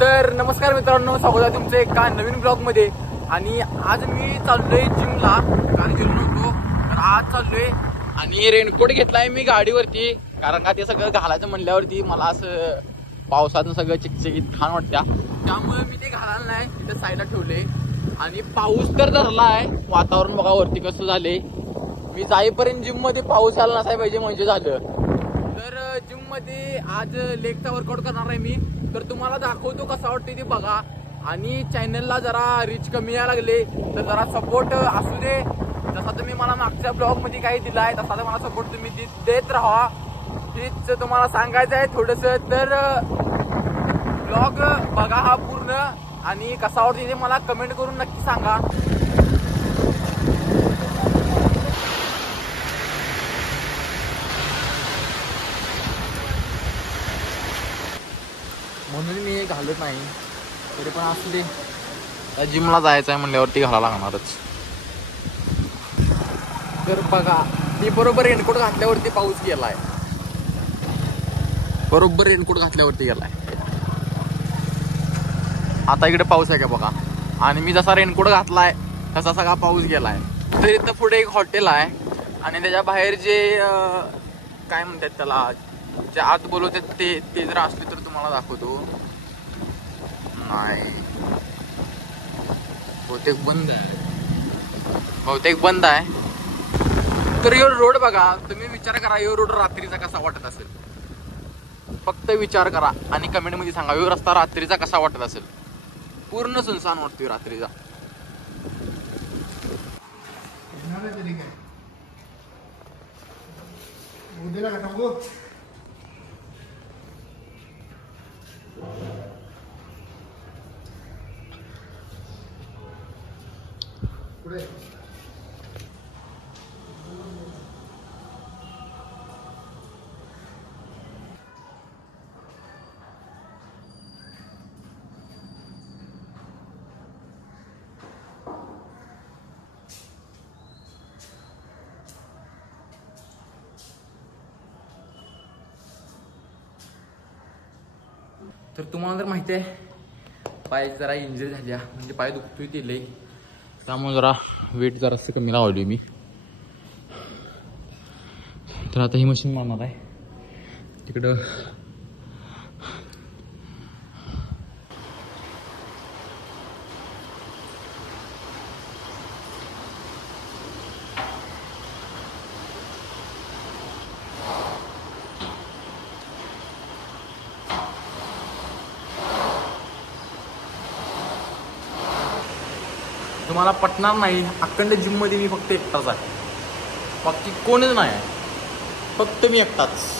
तर नमस्कार मित्रांनो, स्वागत आहे तुमचं एका नवीन ब्लॉग मध्ये। आणि आज मी चाललोय जिमला, काल गेलो नव्हतो तर आज चाललोय। आणि रेनकोट घेतलाय मी गाडीवरती, कारण का ते सगळं घालायचं म्हणल्यावरती मला असं पावसाचं सगळं चिकचिकीत खान वाटतं, त्यामुळे मी ते घालायला नाही, तिथे साईडला ठेवले। आणि पाऊस तर धरलाय, वातावरण बघा वरती कसं झाले। मी जाईपर्यंत जिम मध्ये पाऊस आला नसाय पाहिजे म्हणजे झालं। तर जिम मध्ये आज लेगचा वर्कआउट करणार आहे मी, तर तुम्हाला दाखवतो कसा वाटतं ते बघा। आणि चॅनलला जरा रीच कमी यायला लागले तर जरा सपोर्ट असू दे, जसा तुम्ही मला मागच्या ब्लॉग मध्ये काही दिलाय तसा तर मला सपोर्ट तुम्ही देत राहा, हेच तुम्हाला सांगायचं आहे थोडंसं। तर ब्लॉग बघा हा पूर्ण, आणि कसा वाटतं ते मला कमेंट करून नक्की सांगा। म्हणून मी हे घालत नाही, तरी पण असू दे, जिमला जायचं आहे म्हणल्यावरती घालायला लागणारच। तर बघा, मी बरोबर रेनकोट घातल्यावरती पाऊस गेलाय, बरोबर रेनकोट घातल्यावरती गेलाय। आता इकडे पाऊस आहे का बघा, आणि मी जसा रेनकोट घातलाय तसा सगळा पाऊस गेलाय। तर इथं पुढे एक हॉटेल आहे, आणि त्याच्या बाहेर जे काय म्हणतात त्याला, जे आत बोलवतात ते जर असले तर तुम्हाला दाखवतो। नाही, बहुतेक बंद आहे, बहुतेक बंद आहे। तर यो रोड बघा, तुम्ही विचार करा, यो रोड रात्रीचा कसा वाटत असेल, फक्त विचार करा आणि कमेंट मध्ये सांगा, यो रस्ता रात्रीचा कसा वाटत असेल। पूर्ण सुनसान वाटतोय रात्रीचा। तर तुम्हाला जर माहिती आहे, पाय जरा इंजरी झाल्या, म्हणजे पाय दुखतोय ते लई, त्यामुळे जरा वेट जरासं कमी लावली मी। तर आता ही मशीन मारणार आहे तिकडं। तुम्हाला पटणार नाही, अखंड जिम मध्ये मी फक्त एकटाच आहे, बाकी कोणच नाही आहे, फक्त मी एकटाच।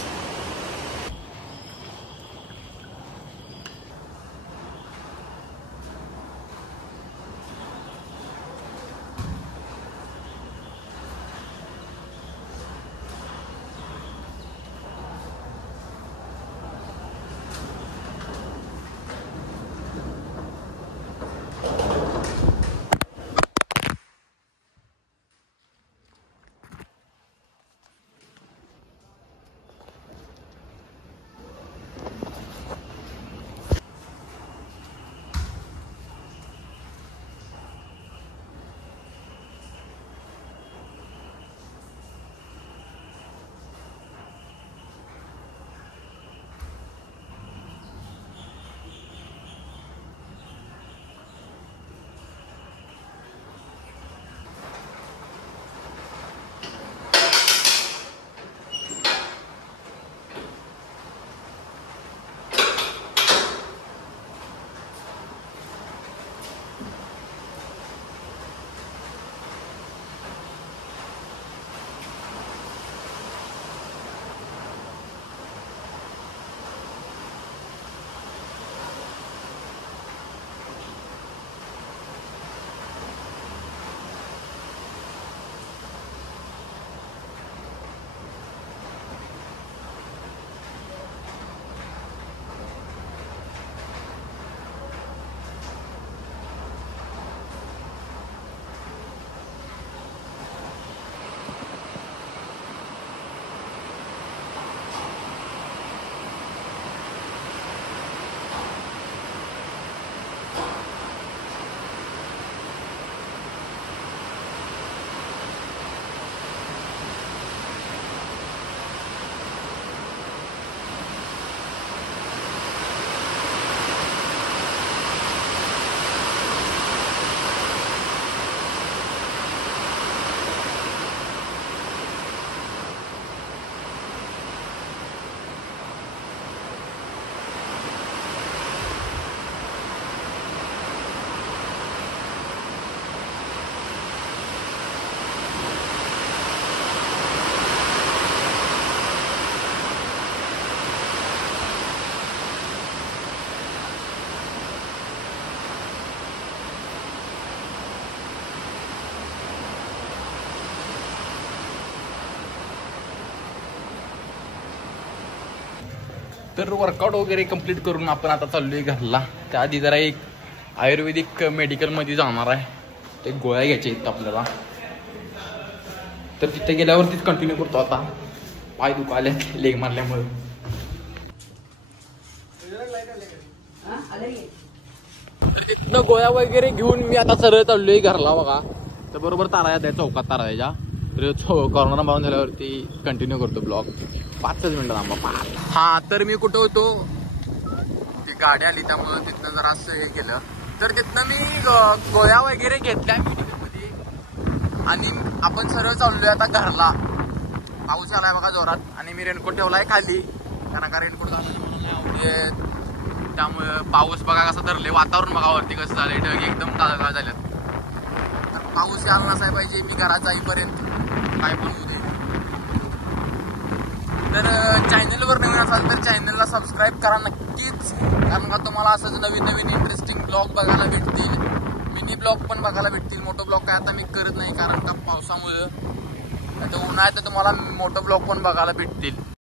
तर वर्कआउट वगैरे कंप्लीट करून आपण आता चाललोय घरला. त्याआधी जरा एक आयुर्वेदिक मेडिकलमध्ये जाणार आहे. ते गोळ्या घ्यायच्या आहेत आपल्याला. तर तिथे गेल्यावरतीच कंटिन्यू करतो आता. पाय दुखाले लेग मारल्यामुळे. तिथनं गोळ्या वगैरे घेऊन मी आता सरळ चाललोय घरला बघा. तर बरोबर तारा त्या चौकात तारा द्यायच्या. तर कॉर्नर मारून झाल्यावरती कंटिन्यू करतो ब्लॉग. 5च मिनिटं थांबा. हा तर मी कुठं होतो, ती गाडी आली त्यामुळे तिथनं जरा असं हे केलं. तर तिथनं मी गोळ्या वगैरे घेतल्या मेडिकलमध्ये आणि आपण सरळ चाललोय आता घरला. पाऊस आलाय बघा जोरात आणि मी रेनकोट ठेवलाय खाली, कारण का रेनकोट घालून म्हणून नाही आवडत. त्यामुळे पाऊस बघा कसं धरले. वातावरण बघा वरती कसं झालंय, ढग एकदम काळगाळ झाल्यात. तर पाऊस यायला नसाय पाहिजे मी घरात जाईपर्यंत, काय पण होऊ दे. तर चॅनलवर नवीन असाल तर चॅनलला सबस्क्राईब करा नक्कीच, कारण का तुम्हाला असंच नवीन नवीन इंटरेस्टिंग ब्लॉग बघायला भेटतील. मिनी ब्लॉग पण बघायला भेटतील. मोठं ब्लॉग काय आता मी करत नाही, कारण का पावसामुळे. आता उन्हाळ्यात तुम्हाला मोठं ब्लॉग पण बघायला भेटतील.